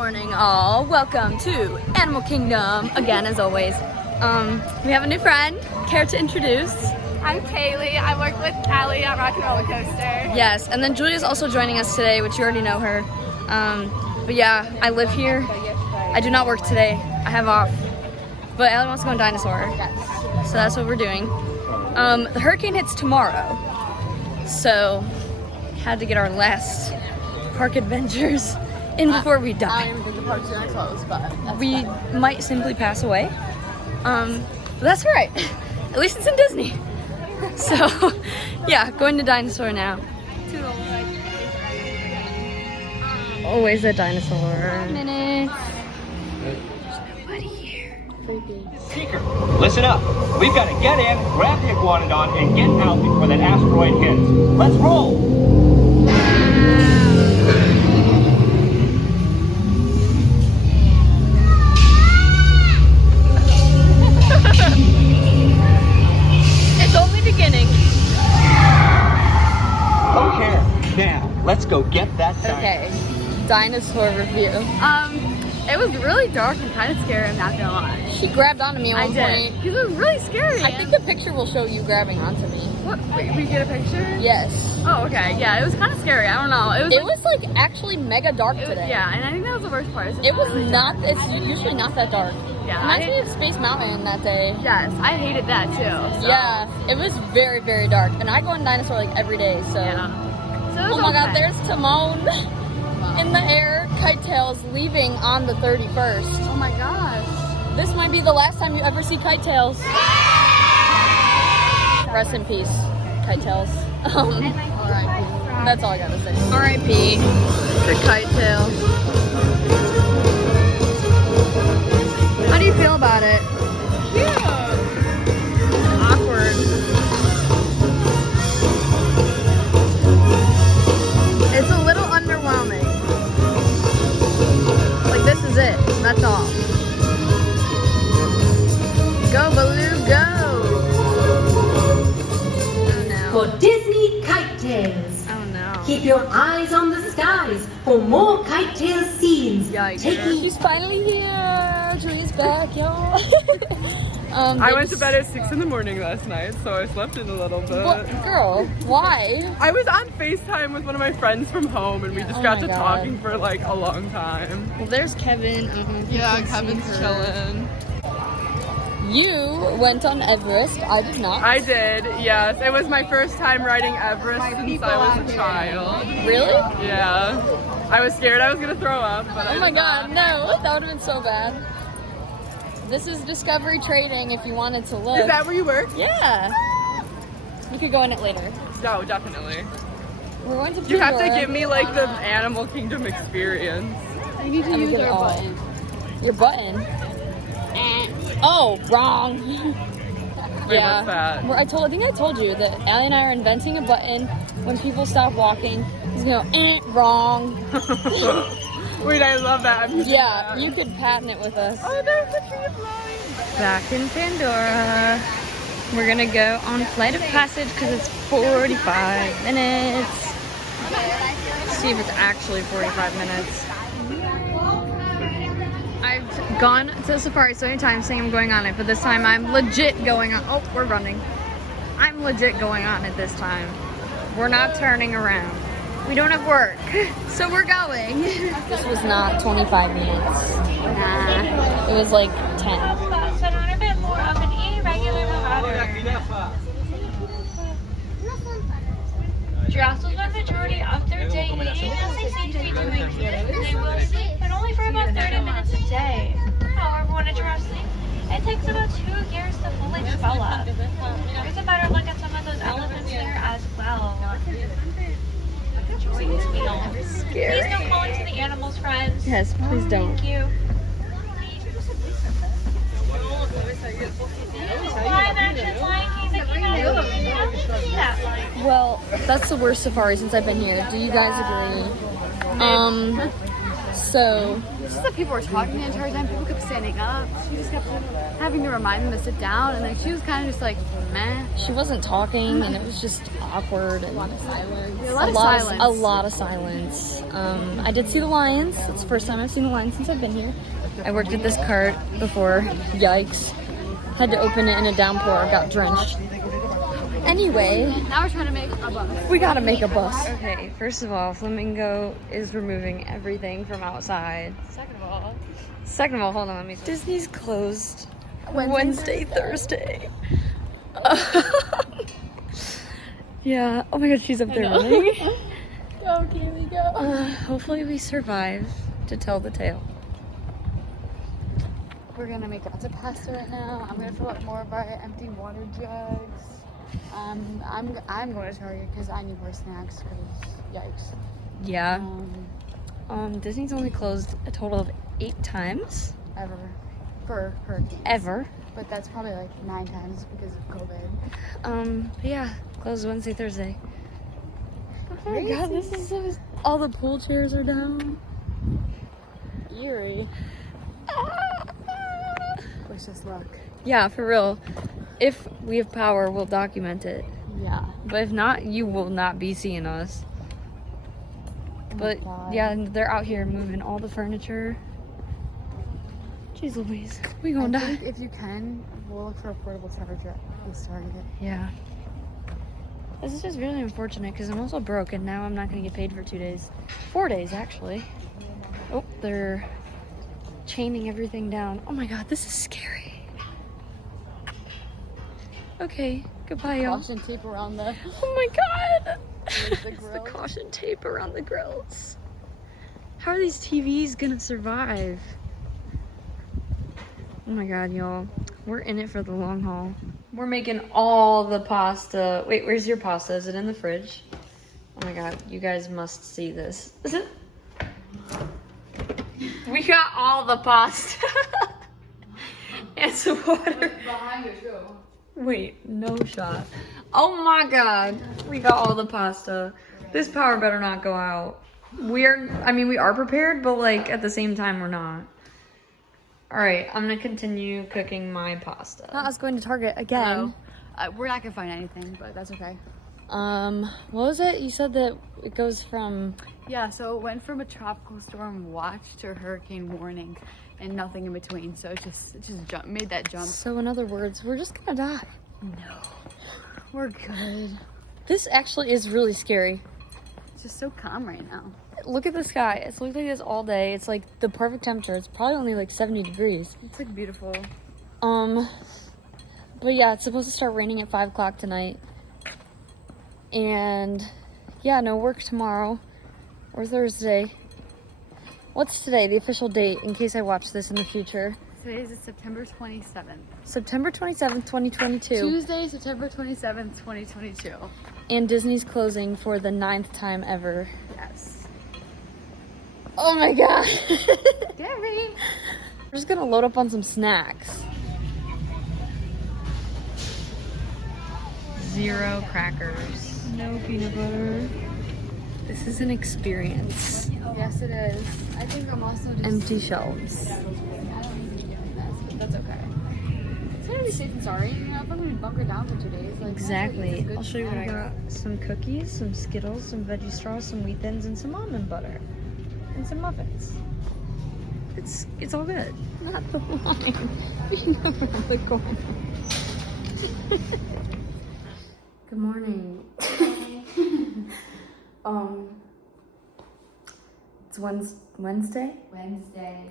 morning, all. Welcome to Animal Kingdom, again, as always. We have a new friend. Care to introduce? I'm Kaylee. I work with Allie at Rock and Roller Coaster. Yes, and then Julia's also joining us today, which you already know her. But yeah, I live here. I do not work today. I have off. But Allie wants to go on Dinosaur. Yes. So that's what we're doing. The hurricane hits tomorrow. So, had to get our last park adventures in before we I die. don't even think the park's gonna close, but that's We fine. might simply pass away. But that's all right. At least it's in Disney. So, yeah, going to Dinosaur now. Always a dinosaur. Minutes. There's nobody here. Seeker, listen up. We've got to get in, grab the Iguanodon, and get out before that asteroid hits. Let's roll! It's only beginning. Okay, now let's go get that dinosaur. Okay, dinosaur review. It was really dark and kind of scary, I'm not gonna lie. She grabbed onto me at I one did. point. Because it was really scary. I think the picture will show you grabbing onto me. What? Wait, we get a picture? Yes. Oh, okay. Yeah, it was kind of scary. I don't know. It was like actually mega dark today. Yeah, and I think that was the worst part. It was really not, dark. it's usually not that dark. Yeah. Reminds me of Space Mountain that day. Yes, I hated that too. So. Yeah, it was very, very dark. And I go on Dinosaur like every day, so. Yeah. So it was Oh my god, okay. there's Timon in the air, Kite Tails leaving on the 31st. Oh my gosh. This might be the last time you ever see Kite Tails. Rest in peace, Kite Tails. That's all I gotta say. R.I.P. to Kite Tail. How do you feel about it? Cute. Awkward. It's a little underwhelming. Like, this is it. That's all. Go, Baloo, go! Oh no. For Disney Kite Tales. Oh no. Keep your eyes on the skies for more Kite Tales scenes. Yikes. Taking She's finally here. Julie's back, y'all. I went to bed at 6 in the morning last night, so I slept in a little bit. What, girl? Why? I was on FaceTime with one of my friends from home, and we just Oh got my to God. talking for like a long time. Well, there's Kevin. Yeah, Kevin's chilling. You went on Everest. I did not. I did, yes. It was my first time riding Everest since I was a child. Really? Yeah. I was scared I was gonna throw up, but I Oh my did god, not. no. That would have been so bad. This is Discovery Trading if you wanted to look. Is that where you work? Yeah. You could go in it later. No, definitely. We're going to You have to Pandora. give me like the Animal Kingdom experience. You need to Let me use get it our all. button. Your button. Oh, wrong. Wait, what's that? Well, I think I told you that Allie and I are inventing a button when people stop walking. It's gonna go, wrong. Wait, I love that. I'm using Yeah, that. you could patent it with us. Oh, there's the tree of life. Back in Pandora. We're gonna go on Flight of Passage because it's 45 minutes. Let's see if it's actually 45 minutes. I've gone to Safari so many times saying I'm going on it, but this time I'm legit going on. Oh, we're running. I'm legit going on it this time. We're not turning around. We don't have work, so we're going. This was not 25 minutes. Nah, it was like 10. But on a bit more of an irregular pattern. Giraffes will spend the majority of their day eating as they seem to be doing. They will sleep, but only for about 30 minutes a day. However, when a giraffe sleeps, it takes about 2 years to fully develop. Here's a better look at some of those elephants here as well. Enjoy this meal. Please don't call into the animals, friends. Yes, please don't. Thank you. Live action Lion King, the King of Movies. How did you see that, Lion? Well, that's the worst safari since I've been here. Do you guys agree? So it's just that people were talking the entire time. People kept standing up. She just kept having to remind them to sit down, and then she was kind of just like, meh. She wasn't talking, and it was just awkward. And A lot of silence. a lot of silence. I did see the lions. It's the first time I've seen the lions since I've been here. I worked at this cart before. Yikes. Had to open it in a downpour. Got drenched. Anyway, Now we're trying to make a bus. we gotta make a bus. Okay, first of all, Flamingo is removing everything from outside. Second of all, hold on, let me. Disney's closed Wednesday, Thursday. Yeah. Oh my God, she's up there running. Go, Kimmy, go. Hopefully, we survive to tell the tale. We're gonna make lots of pasta right now. I'm gonna fill up more of our empty water jugs. I'm going to Target because I need more snacks. Cause yikes. Yeah. Disney's only closed a total of 8 times. Ever for hurricanes. Ever. But that's probably like 9 times because of COVID. But yeah, closed Wednesday, Thursday. Oh my God, this is so. All the pool chairs are down. Eerie. Wish us luck. Yeah, for real. If we have power, we'll document it. Yeah. But if not, you will not be seeing us. But God. yeah, they're out here moving all the furniture. Jeez Louise, we gonna I die. think if you can, we'll look for a portable charger. We started it. Yeah. This is just really unfortunate because I'm also broke and now I'm not gonna get paid for 2 days. 4 days actually. Oh, they're chaining everything down. Oh my God, this is scary. Okay, goodbye y'all. Caution tape around the Oh my God. the It's the grill. caution tape around the grills. How are these TVs gonna survive? Oh my God, y'all. We're in it for the long haul. We're making all the pasta. Wait, where's your pasta? Is it in the fridge? Oh my God, you guys must see this. We got all the pasta. And some water. Behind you too. Wait, no shot. Oh my God, we got all the pasta. This power better not go out. We are prepared, but like at the same time, we're not. All right, I'm gonna continue cooking my pasta. Not us going to Target again. We're not gonna find anything, but that's okay. What was it? You said that it goes from. Yeah, so it went from a tropical storm watch to a hurricane warning, and nothing in between. So it just made that jump. So in other words, we're just gonna die. No, we're good. This actually is really scary. It's just so calm right now. Look at the sky. It's looked like this all day. It's like the perfect temperature. It's probably only like 70 degrees. It's like beautiful. But yeah, it's supposed to start raining at 5 o'clock tonight. And yeah, no work tomorrow or Thursday. What's today, the official date, in case I watch this in the future? Today is September 27th. September 27th, 2022. Tuesday, September 27th, 2022. And Disney's closing for the 9th time ever. Yes. Oh my God. Get ready. We're just gonna load up on some snacks. 0 crackers. No peanut butter. This is an experience. Yes, it is. I think I'm also just... Empty shelves. I don't need to get in this, but that's okay. It's gonna be safe and sorry. You know, if I'm gonna be bunkered down for 2 days, like... Exactly. good I'll show you what I snack. got. Some cookies, some Skittles, some veggie straws, some wheat thins, and some almond butter. And some muffins. It's all good. Not the line. Being around the corner. Good morning. It's Wednesday. Wednesday,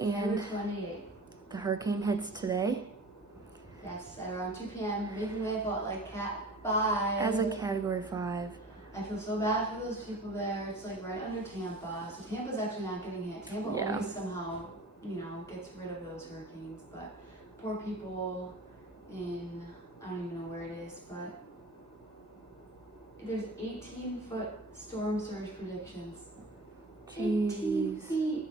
And- September 28th. The hurricane hits today Yes, at around 2 p.m. Making landfall at like Cat 5. as a Category 5. I feel so bad for those people there. It's like right under Tampa. So Tampa's actually not getting hit. Tampa Yeah. always somehow, gets rid of those hurricanes. But poor people in, I don't even know where it is, but there's 18-foot storm surge predictions. 18 Jeez. feet.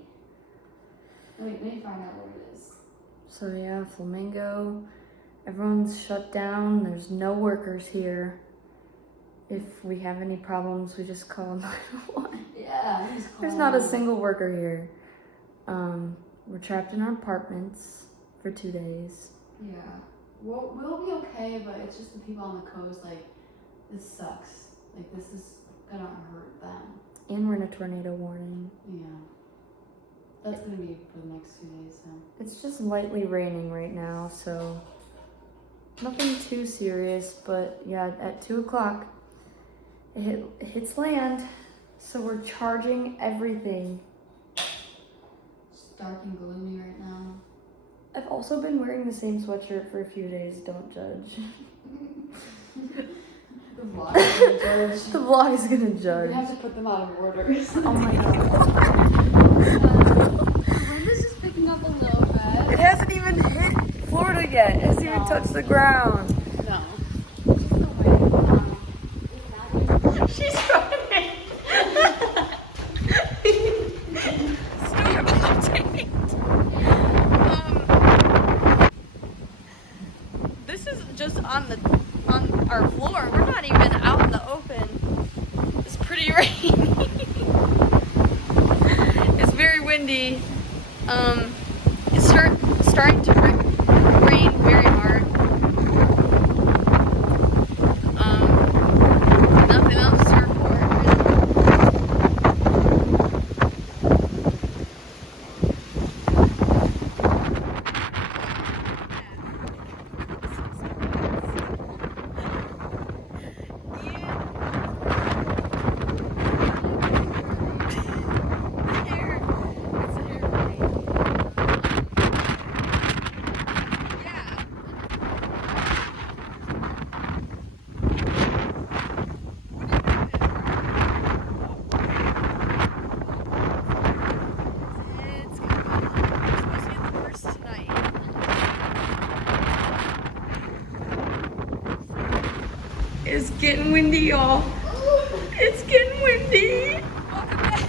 Wait, let me find out where it is. So yeah, Flamingo. Everyone's shut down. There's no workers here. If we have any problems, we just call 911. Yeah, Yeah, he's There's not a calm. single worker here. We're trapped in our apartments for 2 days. Yeah. We'll be okay, but it's just the people on the coast, like, this sucks. Like, this is gonna hurt them. And we're in a tornado warning. Yeah. That's gonna be for the next 2 days, so. It's just lightly raining right now, so nothing too serious, but yeah, at 2 o'clock it hits land, so we're charging everything. It's dark and gloomy right now. I've also been wearing the same sweatshirt for a few days, don't judge. The vlog is gonna judge. The vlog is gonna We judge. have to put them out of order. Oh my god. Wind is just picking up a little bit. It hasn't even hit Florida yet. It hasn't even touched the ground. No. She's running. Storm update. This is just on our floor. We're not even out in the open. It's pretty rainy. It's very windy. It's starting to rain very hard. Nothing else to report. It's getting windy, y'all. It's getting windy. Welcome back.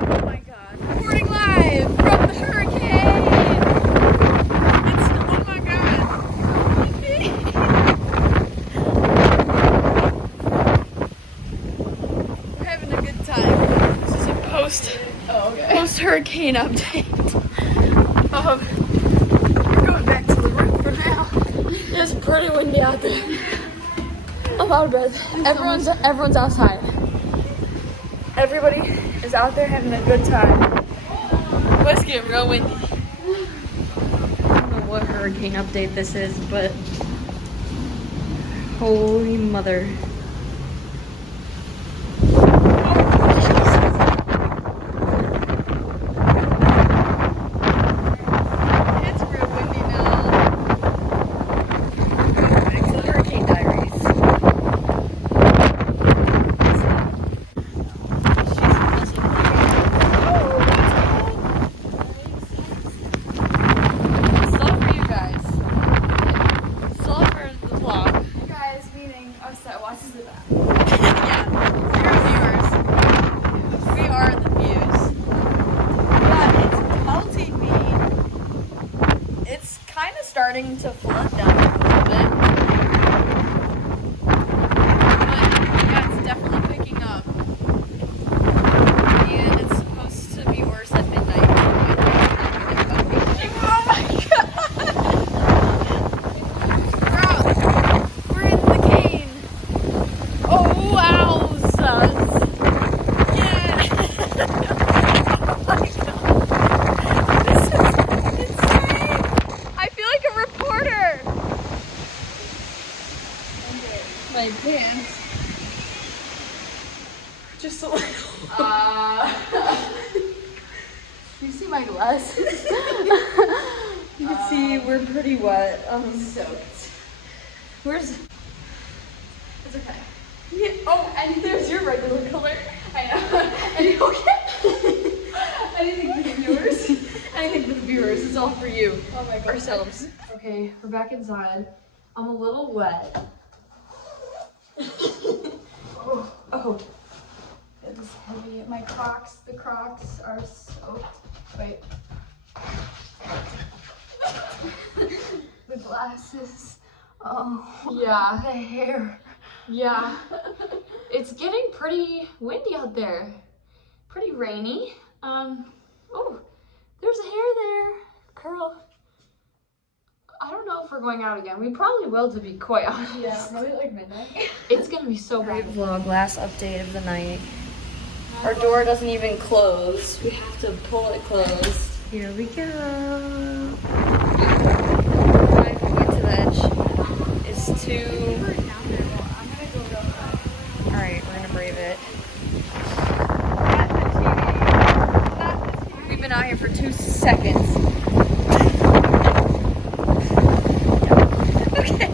Oh my god. Reporting live from the hurricane. It's, oh my god. We're having a good time. This is a post-hurricane update. We're going back to the room for now. It's pretty windy out there. I'm out of breath. Everyone's outside. Everybody is out there having a good time. But it's getting real windy. I don't know what hurricane update this is, but holy mother. Starting to flood down here a little bit. But yeah, it's definitely picking up. And it's supposed to be worse at midnight. Oh my god! We're in the cane. Oh wow, yeah! Oh my god. This is insane! I feel like a reporter. My pants. Just a little. You see my glasses? You can see we're pretty wet. Soaked. Where's? It's okay. Yeah. Oh, and there's your regular color. I know. Are you okay? Anything for the viewers. Anything for the viewers. It's all for you. Oh my god. Ourselves. Okay, we're back inside. I'm a little wet. Oh. It is heavy. My Crocs, the Crocs are soaked. Wait. glasses. Oh, Yeah. the hair. Yeah. It's getting pretty windy out there. Pretty rainy. Oh, there's a hair there. Curl. I don't know if we're going out again. We probably will, to be quite honest. Yeah, probably like midnight. It's gonna be so bright. Vlog, last update of the night. Our door doesn't even close. We have to pull it closed. Here we go. Trying to get to the edge is too. Alright, we're gonna brave it. We've been out here for 2 seconds. Okay.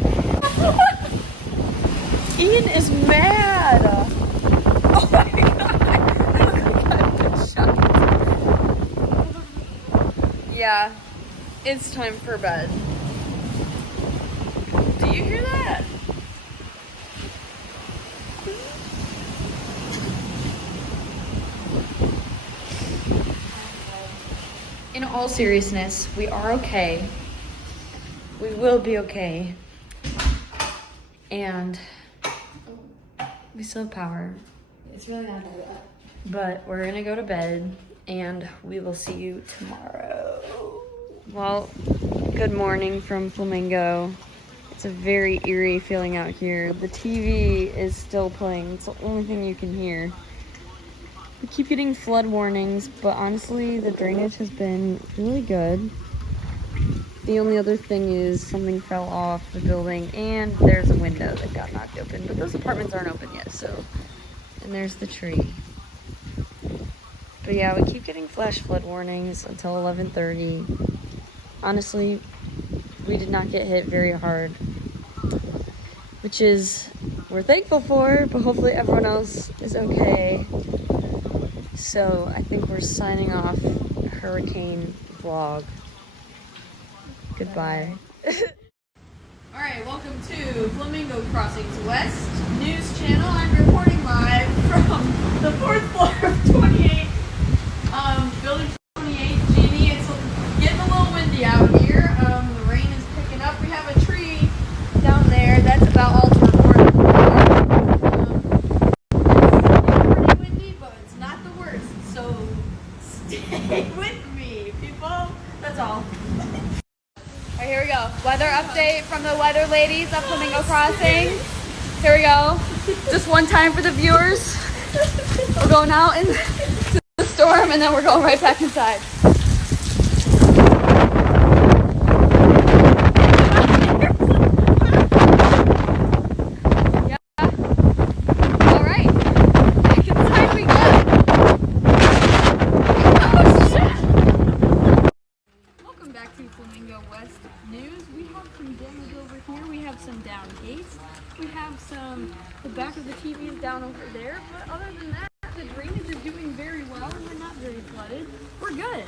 Ian is mad. Oh my god. Good shot. Yeah, it's time for bed. Do you hear that? In all seriousness, we are okay. We will be okay. And we still have power. It's really not bad. But we're gonna go to bed and we will see you tomorrow. Well, good morning from Flamingo. It's a very eerie feeling out here. The TV is still playing. It's the only thing you can hear. We keep getting flood warnings, but honestly, the drainage has been really good. The only other thing is something fell off the building and there's a window that got knocked open, but those apartments aren't open yet, so. And there's the tree. But yeah, we keep getting flash flood warnings until 11:30. Honestly, we did not get hit very hard, which is we're thankful for, but hopefully everyone else is okay. So I think we're signing off hurricane vlog. Goodbye. Alright, welcome to Flamingo Crossings West News Channel. I'm reporting live from the 4th floor of 28, building 28, Genie. It's getting a little windy out here. The rain is picking up. We have a tree down there. That's about all to report. It's pretty windy, but it's not the worst. So stay with me, people. That's all. Alright, here we go. Weather update from the weather ladies of Flamingo Crossing. Here we go. Just one time for the viewers. We're going out into the storm and then we're going right back inside. Yeah. Alright. Back inside we go. Oh, shit. Welcome back to Flamingo West News. We have some damage over here. We have some down gates. We have the back of the TV is down over there. But other than that, the drainage is doing very well and we're not very flooded. We're good.